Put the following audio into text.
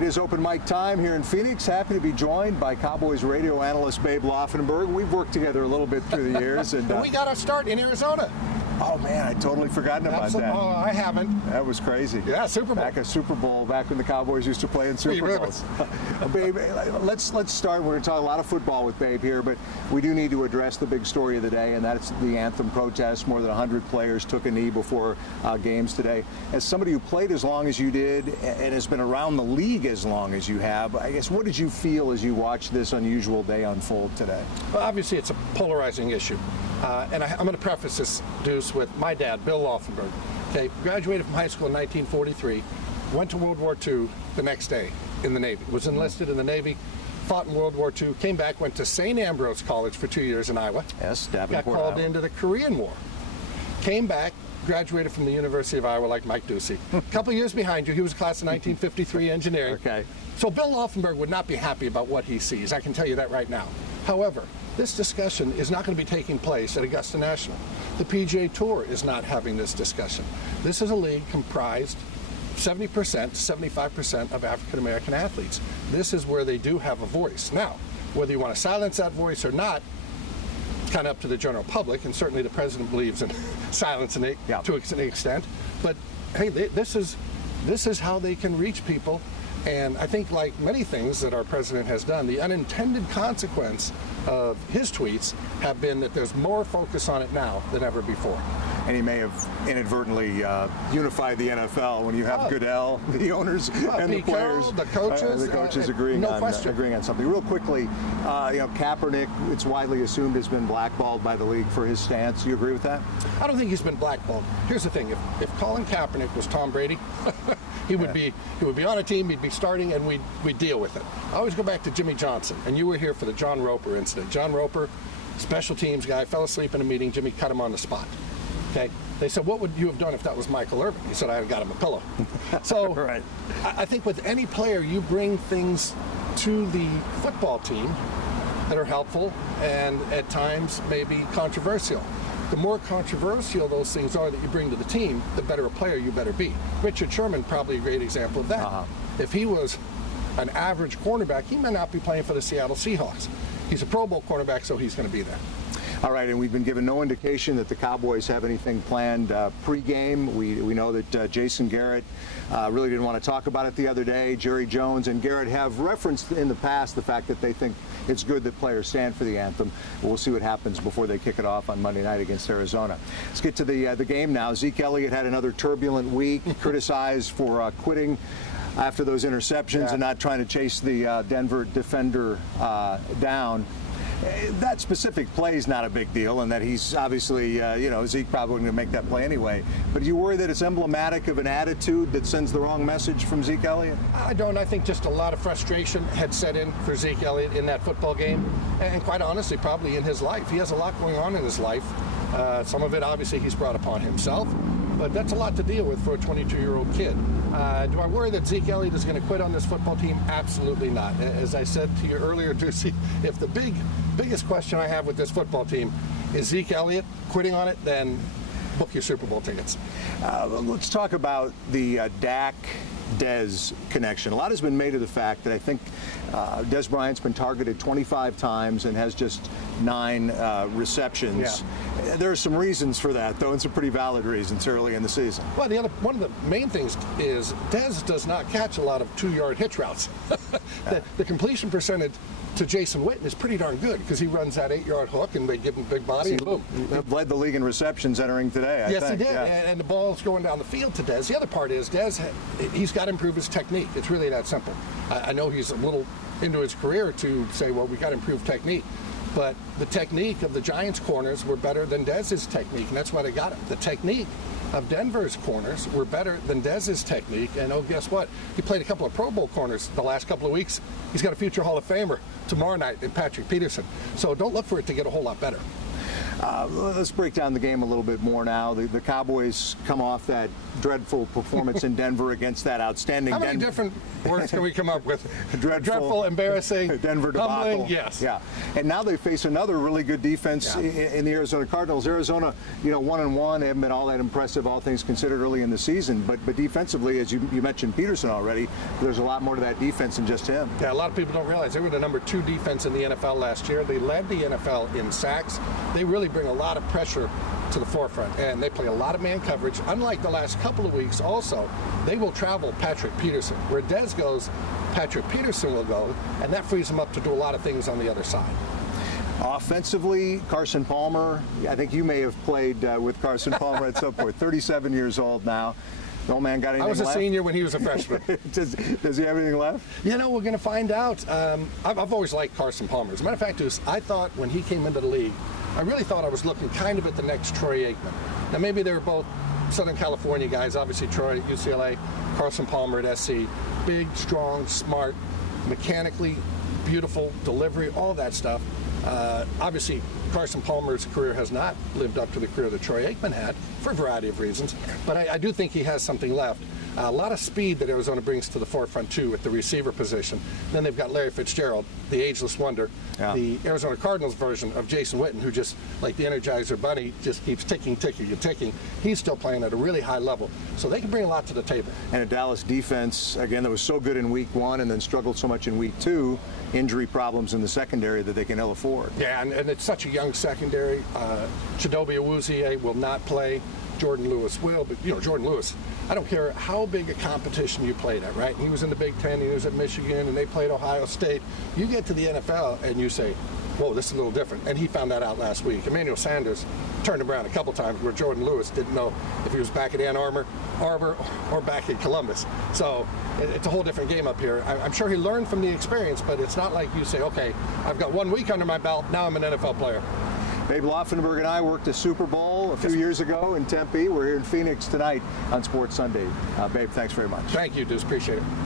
It is open mic time here in Phoenix. Happy to be joined by Cowboys radio analyst Babe Laufenberg. We've worked together a little bit through the years. And we got our start in Arizona. Oh, man, I'd totally forgotten about that. Oh, I haven't. That was crazy. Yeah, Super Bowl. Back when the Cowboys used to play in Super Bowls. Babe, let's start. We're going to talk a lot of football with Babe here, but we do need to address the big story of the day, and that's the Anthem Protest. More than 100 players took a knee before games today. As somebody who played as long as you did and has been around the league as long as you have, I guess, what did you feel as you watched this unusual day unfold today? Well, obviously, it's a polarizing issue. And I'm going to preface this, Deuce, with my dad, Bill Laufenberg. Okay, graduated from high school in 1943, went to World War II the next day in the Navy, was enlisted in the Navy, fought in World War II, came back, went to St. Ambrose College for 2 years in Iowa. Yes, Davenport, got called into the Korean War. Came back, graduated from the University of Iowa like Mike Doocy. A couple years behind you, he was class of 1953 engineering. Okay. So Bill Laufenberg would not be happy about what he sees. I can tell you that right now. However, this discussion is not going to be taking place at Augusta National. The PGA Tour is not having this discussion. This is a league comprised 70% to 75% of African-American athletes. This is where they do have a voice. Now, whether you want to silence that voice or not, it's kind of up to the general public, and certainly the president believes in silencing it to an extent. But hey, this is how they can reach people. And I think, like many things that our president has done, the unintended consequence of his tweets have been that there's more focus on it now than ever before. And he may have inadvertently unified the NFL when you have Goodell, the owners, and the players, the coaches agreeing on something. Real quickly, Kaepernick, it's widely assumed, has been blackballed by the league for his stance. Do you agree with that? I don't think he's been blackballed. Here's the thing: if Colin Kaepernick was Tom Brady, he would be on a team, he'd be starting, and we'd deal with it. I always go back to Jimmy Johnson, and you were here for the John Roper incident. John Roper, special teams guy, fell asleep in a meeting. Jimmy cut him on the spot. Okay, they said, what would you have done if that was Michael Irvin? He said, I got him a pillow. So right. I think with any player, you bring things to the football team that are helpful and at times maybe controversial. The more controversial those things are that you bring to the team, the better a player you better be. Richard Sherman, probably a great example of that. If he was an average cornerback, he may not be playing for the Seattle Seahawks. He's a Pro Bowl cornerback, so he's going to be there. All right, and we've been given no indication that the Cowboys have anything planned pre-game. We know that Jason Garrett really didn't want to talk about it the other day. Jerry Jones and Garrett have referenced in the past the fact that they think it's good that players stand for the anthem. We'll see what happens before they kick it off on Monday night against Arizona. Let's get to the game now. Zeke Elliott had another turbulent week, criticized for quitting after those interceptions and not trying to chase the Denver defender down. That specific play is not a big deal, and that he's obviously, Zeke probably going to make that play anyway. But do you worry that it's emblematic of an attitude that sends the wrong message from Zeke Elliott? I don't. I think just a lot of frustration had set in for Zeke Elliott in that football game, and quite honestly, probably in his life. He has a lot going on in his life. Some of it, obviously, he's brought upon himself. But that's a lot to deal with for a 22-year-old kid. Do I worry that Zeke Elliott is going to quit on this football team? Absolutely not. As I said to you earlier, Doocy, if the biggest question I have with this football team is Zeke Elliott quitting on it, then book your Super Bowl tickets. Let's talk about the Dak-Dez connection. A lot has been made of the fact that I think Dez Bryant's been targeted 25 times and has just 9 receptions. Yeah. There are some reasons for that, though, and some pretty valid reasons early in the season. Well, one of the main things is Dez does not catch a lot of 2-yard hitch routes. The completion percentage to Jason Witten is pretty darn good because he runs that 8-yard hook and they give him big body and boom. He led the league in receptions entering today, I think. Yes, he did, and the ball's going down the field to Dez. The other part is Dez, he's got to improve his technique. It's really that simple. I know he's a little into his career to say, well, we got to improve technique. But the technique of the Giants' corners were better than Dez's technique, and that's why they got him. The technique of Denver's corners were better than Dez's technique, and oh, guess what? He played a couple of Pro Bowl corners the last couple of weeks. He's got a future Hall of Famer tomorrow night in Patrick Peterson. So don't look for it to get a whole lot better. Let's break down the game a little bit more now. The Cowboys come off that dreadful performance in Denver against that outstanding. How many different words can we come up with? Dreadful, embarrassing, Denver debacle. humbling, yes. Yeah, and now they face another really good defense in the Arizona Cardinals. Arizona, 1-1. They haven't been all that impressive, all things considered, early in the season. But defensively, as you mentioned Peterson already, there's a lot more to that defense than just him. Yeah, a lot of people don't realize they were the number 2 defense in the NFL last year. They led the NFL in sacks. They really bring a lot of pressure to the forefront, and they play a lot of man coverage. Unlike the last couple of weeks, also, they will travel Patrick Peterson. Where Dez goes, Patrick Peterson will go, and that frees him up to do a lot of things on the other side. Offensively, Carson Palmer, I think you may have played with Carson Palmer at some point, 37 years old now. The old man got anything left? I was a senior when he was a freshman. Does he have anything left? We're going to find out. I've always liked Carson Palmer. As a matter of fact, I thought when he came into the league, I really thought I was looking kind of at the next Troy Aikman. Now, maybe they were both Southern California guys, obviously Troy at UCLA, Carson Palmer at SC. Big, strong, smart, mechanically beautiful, delivery, all that stuff. Obviously, Carson Palmer's career has not lived up to the career that Troy Aikman had for a variety of reasons, but I do think he has something left. A lot of speed that Arizona brings to the forefront, too, at the receiver position. Then they've got Larry Fitzgerald, the ageless wonder, the Arizona Cardinals version of Jason Witten, who just, like the Energizer Bunny, just keeps ticking, ticking, and ticking. He's still playing at a really high level. So they can bring a lot to the table. And a Dallas defense, again, that was so good in week 1 and then struggled so much in week 2, injury problems in the secondary that they can ill afford. Yeah, and it's such a young secondary. Chidobe Awuzie will not play. Jordan Lewis will, but Jordan Lewis, I don't care how big a competition you played at, right? He was in the Big Ten, he was at Michigan, and they played Ohio State. You get to the NFL and you say, whoa, this is a little different. And he found that out last week. Emmanuel Sanders turned him around a couple times where Jordan Lewis didn't know if he was back at Ann Arbor or back in Columbus. So it's a whole different game up here. I'm sure he learned from the experience, but it's not like you say, okay, I've got 1 week under my belt, now I'm an NFL player. Babe Laufenberg and I worked a Super Bowl a few years ago in Tempe. We're here in Phoenix tonight on Sports Sunday. Babe, thanks very much. Thank you, Deuce. Appreciate it.